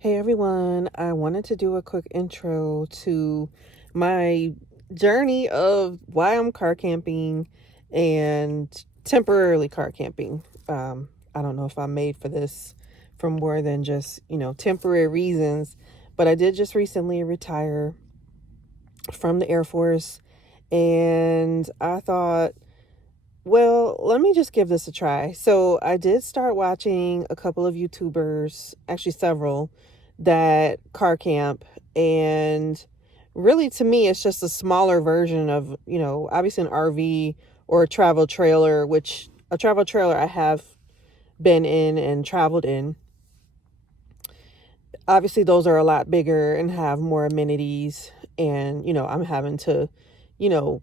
Hey everyone, I wanted to do a quick intro to my journey of why I'm car camping and temporarily car camping. I don't know if I'm made for this for more than just, temporary reasons, but I did just recently retire from the Air Force, and I thought, well, let me just give this a try. So I did start watching a couple of YouTubers, actually several, that car camp. And really, to me, it's just a smaller version of, obviously an RV or a travel trailer, which a travel trailer I have been in and traveled in. Obviously, those are a lot bigger and have more amenities. And, I'm having to, you know,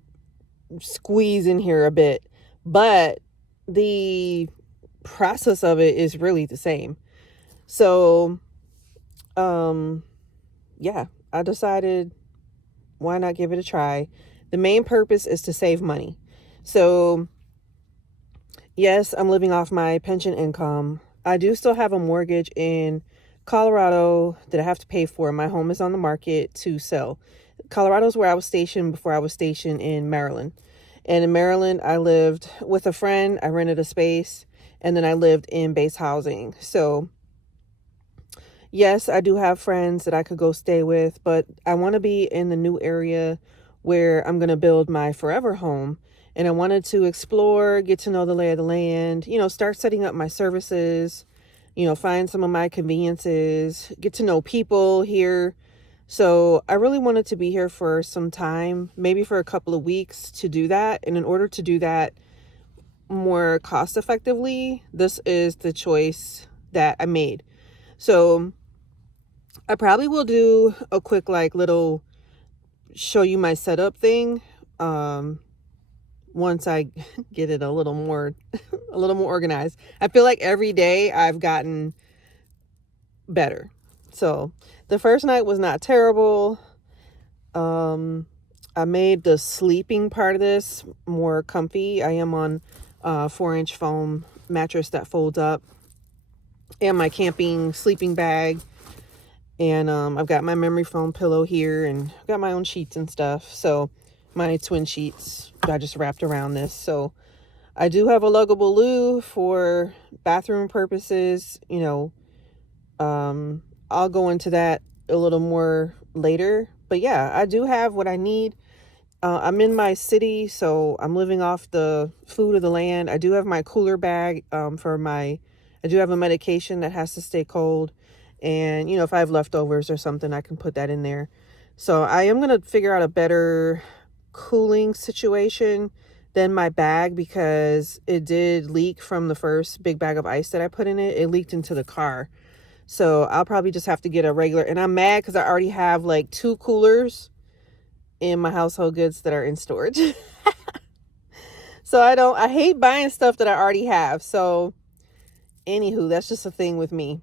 squeeze in here a bit. But the process of it is really the same. So, um, yeah, I decided why not give it a try. The main purpose is to save money. So, yes, I'm living off my pension income. I do still have a mortgage in Colorado that I have to pay for. My home is on the market to sell. Colorado is where I was stationed before I was stationed in Maryland. And in Maryland, I lived with a friend. I rented a space, and then I lived in base housing. So, yes, I do have friends that I could go stay with, but I want to be in the new area where I'm going to build my forever home. And I wanted to explore, get to know the lay of the land, start setting up my services, find some of my conveniences, get to know people here. So I really wanted to be here for some time, maybe for a couple of weeks to do that. And in order to do that more cost effectively, this is the choice that I made. So I probably will do a quick little show you my setup thing once I get it a little more organized. I feel like every day I've gotten better. So the first night was not terrible. I made the sleeping part of this more comfy. I am on a 4-inch foam mattress that folds up, and my camping sleeping bag. And I've got my memory foam pillow here, and I've got my own sheets and stuff. So my twin sheets I just wrapped around this. So I do have a luggable loo for bathroom purposes. I'll go into that a little more later. But yeah, I do have what I need. I'm in my city, so I'm living off the food of the land. I do have my cooler bag I do have a medication that has to stay cold. And, if I have leftovers or something, I can put that in there. So I am going to figure out a better cooling situation than my bag, because it did leak from the first big bag of ice that I put in it. It leaked into the car. So I'll probably just have to get a regular, and I'm mad because I already have like 2 coolers in my household goods that are in storage. So I hate buying stuff that I already have. So anywho, that's just a thing with me.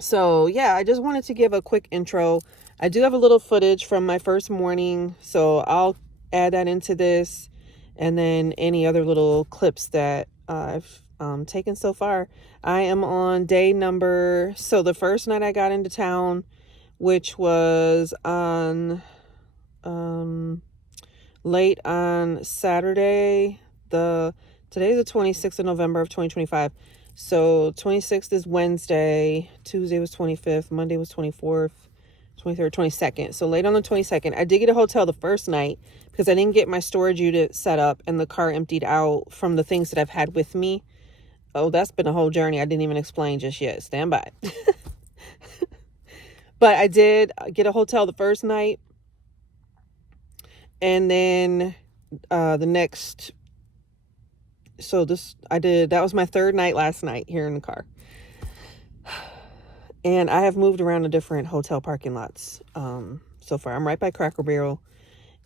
So yeah, I just wanted to give a quick intro. I do have a little footage from my first morning, so I'll add that into this, and then any other little clips that I've taken so far. I am on day number, so the first night I got into town, which was on late on Saturday. Today's the 26th of November of 2025. So 26th is Wednesday, Tuesday was 25th, Monday was 24th, 23rd, 22nd. So late on the 22nd, I did get a hotel the first night because I didn't get my storage unit set up and the car emptied out from the things that I've had with me. Oh, that's been a whole journey I didn't even explain just yet. Stand by. But I did get a hotel the first night. And then the next, so that was my third night last night here in the car. And I have moved around to different hotel parking lots so far. I'm right by Cracker Barrel.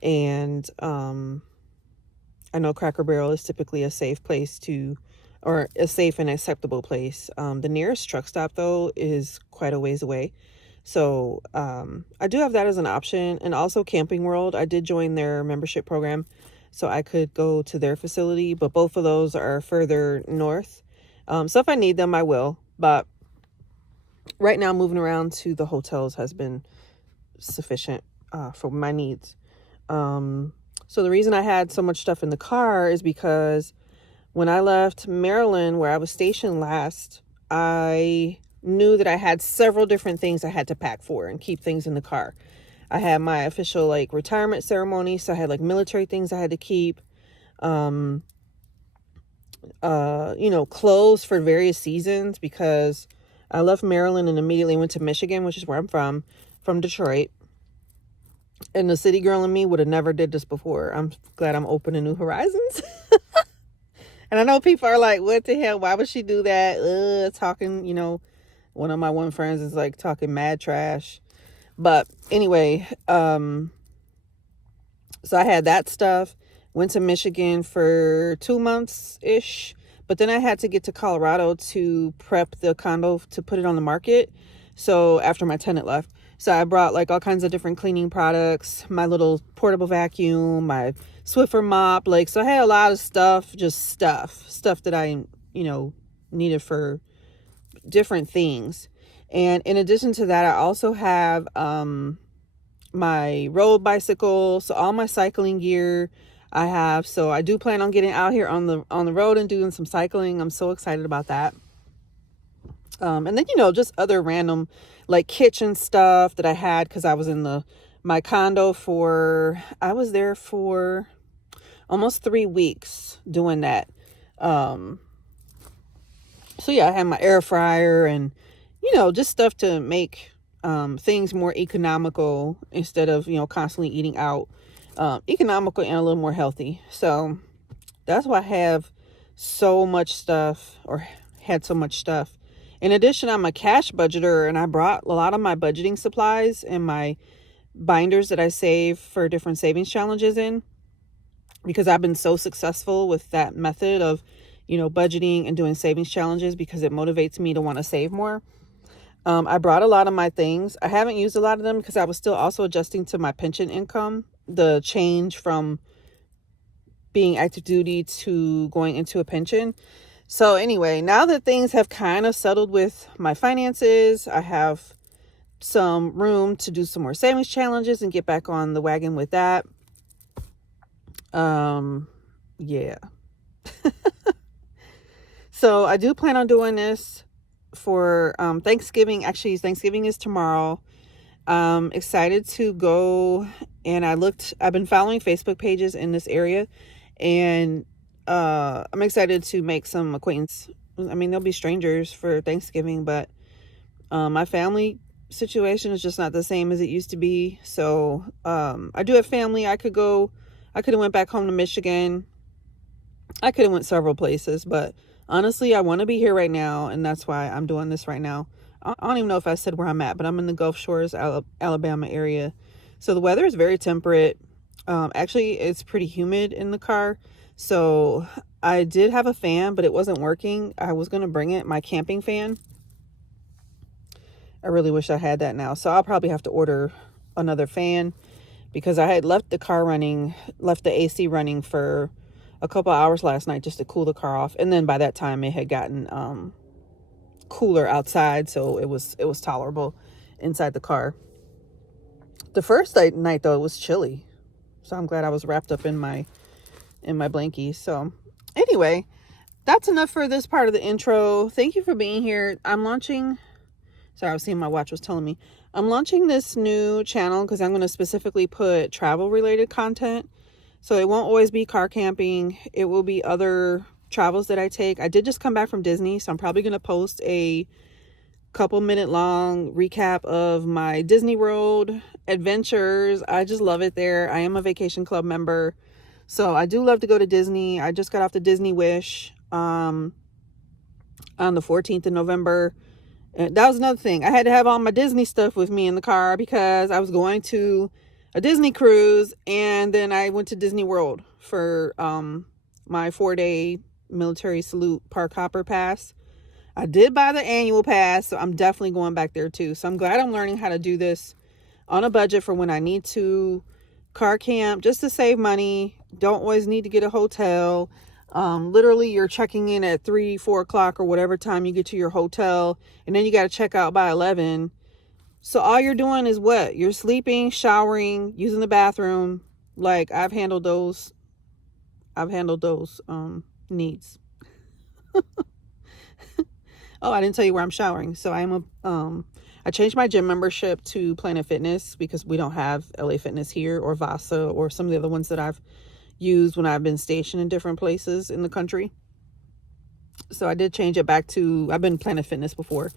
And I know Cracker Barrel is typically a safe place or a safe and acceptable place. The nearest truck stop, though, is quite a ways away. So I do have that as an option. And also Camping World, I did join their membership program, so I could go to their facility, but both of those are further north. So if I need them, I will. But right now moving around to the hotels has been sufficient for my needs. So the reason I had so much stuff in the car is because when I left Maryland, where I was stationed last, I knew that I had several different things I had to pack for and keep things in the car. I had my official like retirement ceremony, so I had like military things I had to keep. Clothes for various seasons, because I left Maryland and immediately went to Michigan, which is where I'm from Detroit. And the city girl in me would have never did this before. I'm glad I'm open to new horizons. And I know people are like, what the hell? Why would she do that? Talking, one of my friends is like talking mad trash. But anyway, so I had that stuff. Went to Michigan for 2 months-ish. But then I had to get to Colorado to prep the condo to put it on the market. So after my tenant left. So I brought like all kinds of different cleaning products, my little portable vacuum, my Swiffer mop. So I had a lot of stuff, just stuff that I, needed for different things. And in addition to that, I also have my road bicycle. So all my cycling gear I have. So I do plan on getting out here on the road and doing some cycling. I'm so excited about that. And then, just other random like kitchen stuff that I had, because I was in my condo I was there for almost 3 weeks doing that. So yeah, I had my air fryer and, just stuff to make things more economical instead of, constantly eating out. Economical and a little more healthy. So that's why I have so much stuff, or had so much stuff. In addition, I'm a cash budgeter, and I brought a lot of my budgeting supplies and my binders that I save for different savings challenges in, because I've been so successful with that method of, budgeting and doing savings challenges, because it motivates me to want to save more. I brought a lot of my things. I haven't used a lot of them because I was still also adjusting to my pension income, the change from being active duty to going into a pension. So anyway, now that things have kind of settled with my finances, I have some room to do some more savings challenges and get back on the wagon with that. Yeah. So I do plan on doing this for Thanksgiving. Actually, Thanksgiving is tomorrow. Excited to go, and I've been following Facebook pages in this area, and I'm excited to make some acquaintance. I mean, they'll be strangers for Thanksgiving, but my family situation is just not the same as it used to be. So I do have family. I could have went back home to Michigan. I could have went several places, but honestly, I want to be here right now, and that's why I'm doing this right now. I don't even know if I said where I'm at, but I'm in the Gulf Shores, Alabama area. So the weather is very temperate. Actually, it's pretty humid in the car. So I did have a fan, but it wasn't working. I was going to bring it, my camping fan. I really wish I had that now. So I'll probably have to order another fan, because I had left the AC running for a couple hours last night just to cool the car off. And then by that time it had gotten cooler outside, so it was tolerable inside the car. The first night though, it was chilly, so I'm glad I was wrapped up in my blankie. So anyway, that's enough for this part of the intro. Thank you for being here. I was seeing my watch was telling me I'm launching this new channel because I'm going to specifically put travel related content. So it won't always be car camping. It will be other travels that I take. I did just come back from Disney, so I'm probably going to post a couple minute long recap of my Disney World adventures. I just love it there. I am a Vacation Club member, so I do love to go to Disney. I just got off the Disney Wish on the 14th of November. And that was another thing. I had to have all my Disney stuff with me in the car because I was going to a Disney cruise, and then I went to Disney World for my 4-day military salute park hopper pass. I did buy the annual pass, so I'm definitely going back there too. So I'm glad I'm learning how to do this on a budget for when I need to car camp, just to save money. Don't always need to get a hotel. Literally you're checking in at 3-4 o'clock or whatever time you get to your hotel, and then you got to check out by 11. So all you're doing is what? You're sleeping, showering, using the bathroom. Like I've handled those needs. Oh, I didn't tell you where I'm showering. So I changed my gym membership to Planet Fitness because we don't have LA Fitness here, or Vasa, or some of the other ones that I've used when I've been stationed in different places in the country. So I did change it back to, I've been Planet Fitness before.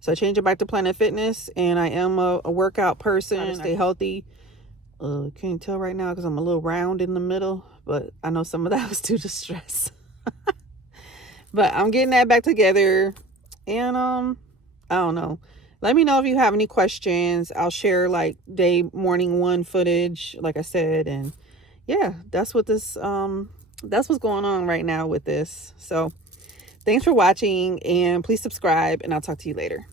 So I changed it back to Planet Fitness, and I am a workout person. I stay healthy. Can't tell right now because I'm a little round in the middle, but I know some of that was due to stress. But I'm getting that back together, and I don't know. Let me know if you have any questions. I'll share like day morning one footage, like I said, and yeah, that's what's going on right now with this. So thanks for watching, and please subscribe, and I'll talk to you later.